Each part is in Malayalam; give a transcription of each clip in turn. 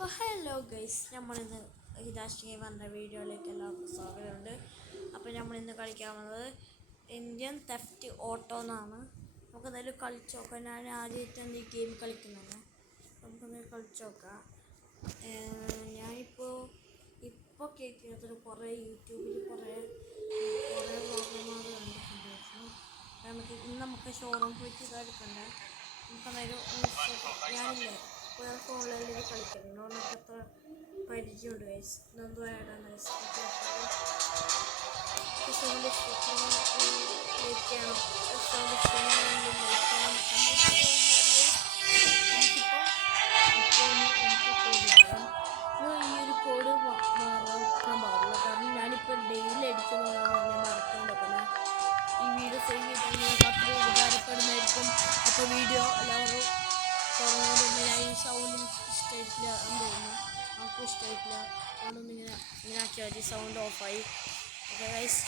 ഹലോ ഗൈസ്, നമ്മളിന്ന് ഹിതാഷ് ഗെയിം എന്ന വീഡിയോയിലേക്ക് എല്ലാവർക്കും സ്വാഗതമുണ്ട്. അപ്പോൾ നമ്മളിന്ന് കളിക്കാൻ വന്നത് ഇന്ത്യൻ തെഫ്റ്റ് ഓട്ടോ എന്നാണ്. നമുക്കെന്തായാലും കളിച്ച് നോക്കാം. ഞാൻ ആദ്യമായിട്ടാണ് ഈ ഗെയിം കളിക്കുന്നത്. നമുക്കെന്തായാലും കളിച്ച് നോക്കാം. ഞാനിപ്പോൾ കേൾക്കുന്നത് കുറേ യൂട്യൂബിൽ കുറേ വ്ളോഗർമാർ കണ്ടിട്ടുണ്ടായിരുന്നു. നമുക്ക് ഷോറൂം പോയിട്ട് ഇതെടുക്കണ്ടേ. നമുക്കെന്തായാലും ഞാനില്ലേ വേറെ ഫോണിലെല്ലാം ഇത് കളിക്കണം. നമുക്ക് എത്ര പരിചയമുണ്ട് ഗൈസ്. ഇതൊന്നും വേണം ഗൈസ്. ലൈക്ക് ചെയ്യണം. ഈ ഒരു കോഡ് മറക്കാൻ പാടില്ല. കാരണം ഞാനിപ്പോൾ ഡെയിലി അടിക്കുന്നതാണ് ഞാൻ മറക്കാൻ പറ്റുന്നത്. ഈ വീഡിയോ സേവ് ചെയ്താൽ നിങ്ങൾക്ക് അത്ര ഉപകാരപ്പെടുന്നതായിരിക്കും. അപ്പോൾ വീഡിയോ എല്ലാവരും തുടങ്ങുമ്പോൾ ഞാൻ ഈ സൗണ്ട് ഇഷ്ടമായിട്ടില്ല എന്ന് തോന്നുന്നു. നമുക്കും ഇഷ്ടമായിട്ടില്ല. അതുകൊണ്ടൊന്നും ഇങ്ങനെ ആക്കിയാൽ മതി. സൗണ്ട് ഓഫായി. ഓക്കെ ഗൈസ്,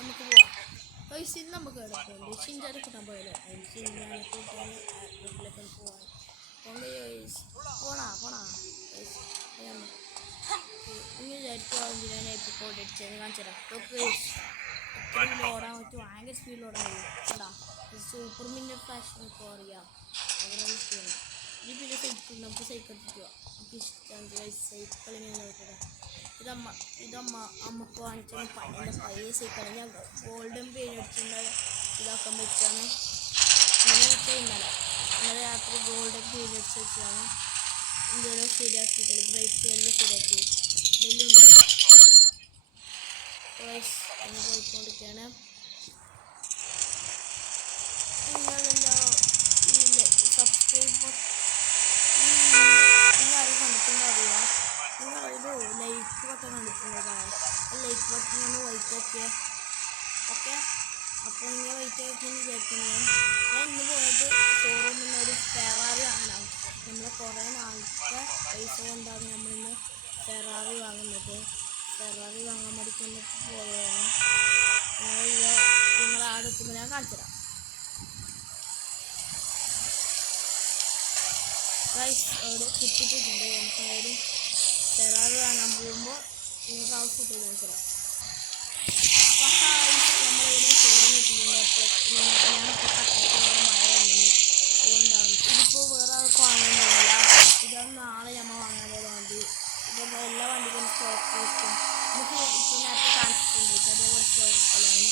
നമുക്ക് പോവാം. ഗൈസ് ഇന്ന് നമുക്ക് കിടക്കുന്നുണ്ട്. ചിഞ്ചാരെ കിട്ടാൻ പോയല്ലോ. എനിക്ക് ഞാൻ കൂട്ടാൻ വീട്ടിലേക്ക് പോവാൻ പോണാ ഗൈസ്. ഇങ്ങനെ വിചാരിക്കും ഞാൻ ഇപ്പോൾ കോഡ് അടിച്ചത് കാണിച്ചു തരാം. എത്ര ഓടാൻ പറ്റും. ഭയങ്കര സ്പീഡിൽ ഓടാൻ കഴിയും. കേട്ടോ, സൂപ്പർ മിന്നർ ഫ്ലാഷ് ഇപ്പോൾ അറിയാം. അങ്ങനെ ചെയ്യണം. ഈ പിന്നെ സൈക്കിൾ നമുക്ക് സൈക്കിൾ എടുത്തിട്ട് നമുക്ക് ഇഷ്ടമാണ് സൈക്കിൾ ഇങ്ങനെ നോക്കുക. അമ്മക്ക് വാങ്ങിച്ചാൽ പഴയ സൈക്കിൾ ഞാൻ ഗോൾഡൻ പെയിൻ അടിച്ചിട്ടുണ്ടായ ഇതാക്കാൻ വെച്ചാണ്. ഇന്നലെ രാത്രി ഗോൾഡൻ പെയിൻ അടിച്ച് വെച്ചാണ്. ഇതെല്ലാം ശരിയാക്കിയിട്ടില്ല. ബ്രേക്ക് എല്ലാം ശരിയാക്കി. ഇതെല്ലാം പോയിക്കൊണ്ടിരിക്കുകയാണ്. നിങ്ങളെല്ലാം സബ്സ്ക്രൈബ് നിങ്ങൾ ആരും കണ്ടിട്ടുണ്ടോ അറിയില്ല. നിങ്ങളൊരു ലൈക്ക് ബട്ടൺ കണ്ടിട്ടുള്ളതാണ്. ആ ലൈക്ക് ബട്ടൺ ഒന്ന് വൈറ്റ് ആക്കിയേ. ഓക്കെ, അപ്പോൾ നിങ്ങൾ വൈറ്റ് ആക്കിയെന്ന് വിചാരിക്കുന്നത്. ഞാൻ ഇന്ന് പോയത് ഷോറൂമിൽ നിന്ന് ഒരു ഫെറാറി വാങ്ങാനാണ്. നമ്മൾ കുറേ നാളത്തെ പൈസ കൊണ്ടാണ് നമ്മളിന്ന് ഫെറാറി വാങ്ങുന്നത്. ഫെറാറി വാങ്ങാൻ വേണ്ടി പോയതാണ്. നിങ്ങൾ ആടെ എത്തുമ്പോൾ ഞാൻ കാണിച്ചു തരാം. അവിടെ കിട്ടിയിട്ടുണ്ട്. നമുക്കായാലും ഫെറാറി വാങ്ങാൻ പോകുമ്പോൾ നിങ്ങൾക്ക് ആവശ്യമിട്ട് മനസ്സിലാവും. അപ്പോൾ നമ്മളിവിടെ ഷോറൂം കിട്ടിയിട്ടുണ്ട്. ഞാനിപ്പോൾ കട്ടായിട്ട് മഴ വന്നു അതുകൊണ്ടാണ്. ഇതിപ്പോൾ വേറെ ആൾക്ക് വാങ്ങുന്നില്ല. ഇതാണ് നാളെ നമ്മൾ വാങ്ങാൻ പോകുന്ന വണ്ടി. ഇപ്പോൾ എല്ലാ വണ്ടികളും സ്റ്റോക്ക് വെക്കും. നമുക്ക് ഇപ്പോൾ നേരത്തെ കാണിച്ചിട്ടുണ്ട്. അതേപോലെ സ്റ്റോക്ക് കളയാണ്.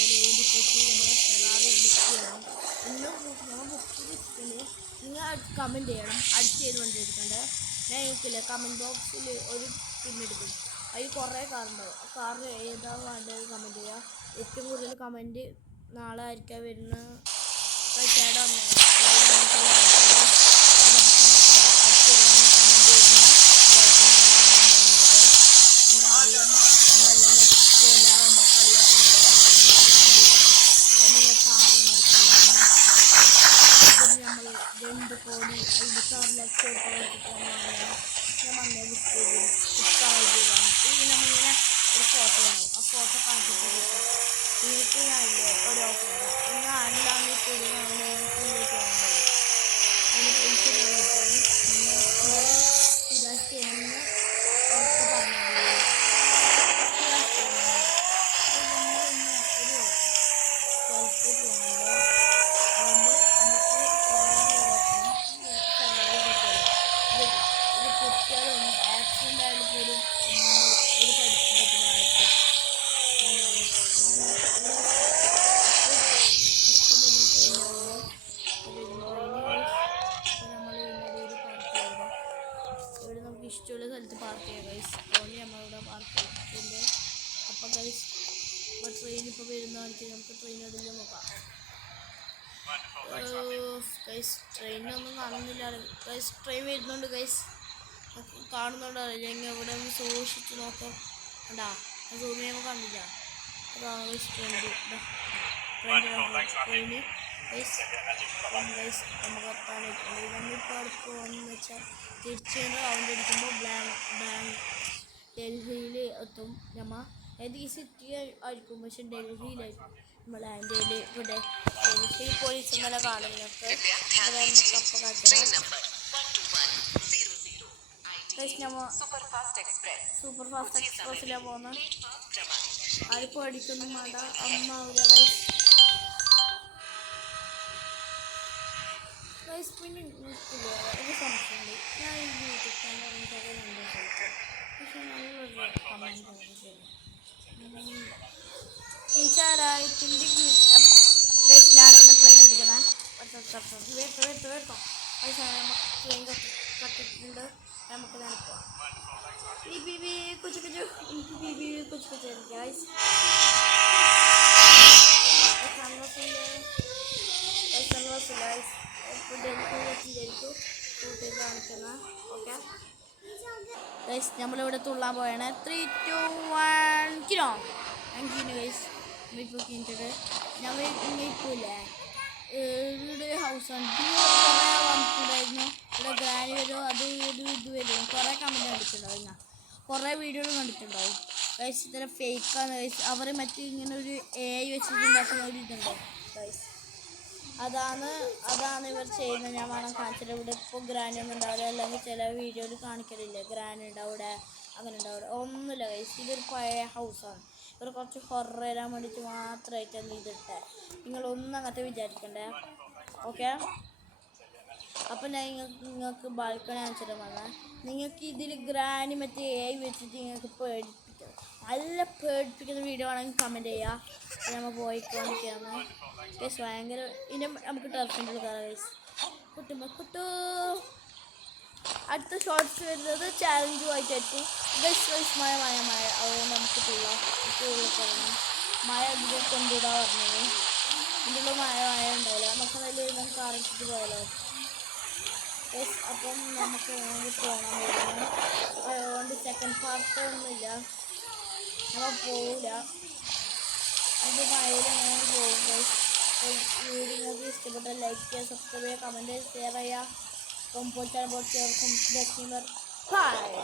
ഏത് പോയിട്ട് നമ്മൾ ഫെറാറി ബുക്ക് ചെയ്യണം. ഇന്നും നമ്മൾ ബുക്ക് ചെയ്തിട്ടുണ്ട്. നിങ്ങൾ കമൻറ്റ് ചെയ്യണം. അടുത്ത് ചെയ്ത് കൊണ്ടിരിക്കണ്ടേ. ഞാൻ എനിക്കില്ല കമൻറ്റ് ബോക്സിൽ ഒരു പിന്നെടുക്കും. അതിൽ കുറേ കാറുണ്ടാവും. ആ കാറ് ഏതാണ് വേണ്ടത് കമൻറ്റ് ചെയ്യുക. ഏറ്റവും കൂടുതൽ കമൻറ്റ് നാളെ ആയിരിക്കാൻ വരുന്ന ചേട്ടാ കോടി 56 ലക്ഷം ഞാൻ വന്നേ ബുക്ക് ചെയ്ത് കിട്ടാവുന്നതാണ്. ഇതിൽ നമ്മളിങ്ങനെ ഒരു ഫോട്ടോ ഉണ്ടാവും. ആ ഫോട്ടോ കാണിച്ചിട്ട് കിട്ടും. നിങ്ങൾക്ക് ഞാനില്ലേ ഒരു ഓഫർ നിങ്ങൾ ആരെല്ലാം കൂടി വാങ്ങുന്നതിലേക്ക് വാങ്ങുന്നത് അതിന് പൈസ ഞാൻ കിട്ടും. നിങ്ങൾ ഹിതാഷ് ചെയ്യുന്ന ഉറപ്പ് പറഞ്ഞാൽ നമ്മളിന്ന് ഒരു സ്ഥലത്തേക്ക് പോകുമ്പോൾ അതുകൊണ്ട് നമുക്ക് ഇത് കുട്ടികളും ആക്സിഡൻ്റ് ആയാലും പോലും ഒരു പഠിക്കാൻ പറ്റുന്ന ആൾക്ക് ഇവിടെ നമുക്ക് ഇഷ്ടമുള്ള സ്ഥലത്ത് പാർക്ക് ചെയ്യാം ഗൈസ്. അതുകൊണ്ട് നമ്മളിവിടെ പാർക്ക് ചെയ്തിട്ടുണ്ട്. അപ്പം ഗൈസ് ഇപ്പോൾ ട്രെയിൻ ഇപ്പോൾ വരുന്നതാണെങ്കിൽ നമുക്ക് ട്രെയിനോട് നോക്കാം. ഗൈസ് ട്രെയിനൊന്നും കാണുന്നില്ല ഗൈസ്. ട്രെയിൻ വരുന്നുണ്ട് ഗൈസ്. കാണുന്നുണ്ടോ ഞങ്ങൾ ഇവിടെ ഒന്ന് സൂക്ഷിച്ച് നോക്കാം. കണ്ടാ സൂം ചെയ്യുമ്പോൾ കണ്ടില്ല. അതാണ് ഗൈസ് ട്രെയിന് ഗൈസ്. ഗൈസ് നമുക്ക് എത്താനായിട്ടുണ്ട്. നമ്മളിപ്പോൾ അവിടെ പോകുന്നതെന്ന് വെച്ചാൽ തിരിച്ച് റൗണ്ട് അടിക്കുമ്പോൾ ഡൽഹിയിൽ എത്തും. നമ്മൾ ഏത് ഈ സിറ്റി ആയിരിക്കും, പക്ഷെ ഡൽഹിയിലായിരിക്കും നമ്മൾ ലാൻഡ് ചെയ്ത്. ഇവിടെ ഡൽഹി പോലീസ് ഇന്നലെ കാണുന്നതൊക്കെ നമുക്ക് അപ്പം കാണിച്ചു നമ്മൾ സൂപ്പർ ഫാസ്റ്റ് എക്സ്പ്രസ്സിലാണ് പോകുന്നത്. ആർക്കും അടിക്കൊന്നും വേണ്ട, ഒന്നാവില്ല ഗൈസ്. പിന്നെ എനിക്കില്ല ഒരു സംശയമുണ്ട്. ഞാൻ ഈ യൂട്യൂബ് ചാനൽ പക്ഷെ നല്ലൊരു കമൻറ്റ് ഗൈസ്. ഞാനിന്ന് ട്രെയിൻ ഓടിക്കണേ. വേട്ടോ പൈസ നമുക്ക് ട്രെയിൻ കത്തിട്ടുണ്ട്. നമുക്ക് നേരെ പോവാം. കുച്ചു ഗൈസ്. ഗൈസ് നമ്മളിവിടെ തുള്ളാൻ പോയാണ്. 3, 2, 1 കിലോ ഗൈസ്. ഇപ്പോൾ കിഞ്ഞിട്ട് ഞങ്ങൾ ഇങ്ങേക്കൂല്ലേ ഇവിടെ ഹൗസാണ്. കുറേ വന്നിട്ടുണ്ടായിരുന്നു. ഇവിടെ ഗ്രാനി വരും, അത് ഇത് വരും. കുറേ കമൻറ്റ് കണ്ടിട്ടുണ്ടാവും, ഞാൻ കുറേ വീഡിയോകൾ കണ്ടിട്ടുണ്ടാവും ഗൈസ്. ഇത്തരം ഫേക്കാണ് ഗൈസ്. അവർ മറ്റേ ഇങ്ങനെ ഒരു AI വെച്ചിട്ടുണ്ടാക്കുന്ന ഒരു ഇതുണ്ട് ഗൈസ്. അതാണ് ഇവർ ചെയ്യുന്നത്. ഞാൻ വേണം കാണിച്ചത്. ഇവിടെ ഇപ്പോൾ ഗ്രാനി ഒന്നും ഉണ്ടാവില്ല, അല്ലെങ്കിൽ ചില വീഡിയോയിൽ കാണിക്കലില്ലേ ഗ്രാനി ഉണ്ടാവും ഇവിടെ, അങ്ങനെ ഉണ്ടാവില്ല, ഒന്നുമില്ല ഗൈസ്. ഇതൊരു പഴയ ഹൗസാണ്. ഇവർ കുറച്ച് ഹൊറർ തരാൻ വേണ്ടിയിട്ട് മാത്രമായിട്ടാണ് ഇതിട്ടെ. നിങ്ങളൊന്നും അങ്ങനത്തെ വിചാരിക്കണ്ടേ, ഓക്കെ? അപ്പം ഞാൻ നിങ്ങൾക്ക് ബാൽക്കണി കാണിച്ചിട്ട് വന്നാൽ നിങ്ങൾക്ക് ഇതിൽ ഗ്രാനി മറ്റേ AI വെച്ചിട്ട് നിങ്ങൾക്ക് പേടിപ്പിക്കണം, നല്ല പേടിപ്പിക്കുന്ന വീഡിയോ ആണെങ്കിൽ കമൻറ്റ് ചെയ്യുക. നമ്മൾ പോയിക്കൊണ്ടിരിക്കുകയാണ് ഗൈസ്. ഭയങ്കര ഇനി നമുക്ക് ടെറസിൻ്റെ കയറാം ഗൈസ്. കുട്ടു അടുത്ത ഷോർട്സ് വരുന്നത് ചാലഞ്ചുമായിട്ടായിരിക്കും ഗൈസ്. മഴ അതുകൊണ്ട് നമുക്ക് തുള്ളണം. മഴ അധികം കൊണ്ടിടാൻ പറഞ്ഞത് ഇതിലുള്ള മഴ ഉണ്ടാവില്ല. നമുക്ക് നല്ല നമുക്ക് ആരംഭിച്ചിട്ട് പോയാലോ ഗൈസ്. അപ്പം നമുക്ക് പോകണം വരുന്നു. അതുകൊണ്ട് സെക്കൻഡ് പാർട്ട് ഒന്നുമില്ല, നമ്മൾ പോവില്ല. അത് മഴയിൽ അങ്ങനെ പോകും ഗൈസ്. വീഡിയോ നിങ്ങൾക്ക് ഇഷ്ടപ്പെട്ട ലൈക്ക് ചെയ്യുക, സബ്സ്ക്രൈബ് ചെയ്യുക, കമൻറ്റ് ഷെയർ ചെയ്യുക. അപ്പം പോയി ചേർക്കും. ഹായ്.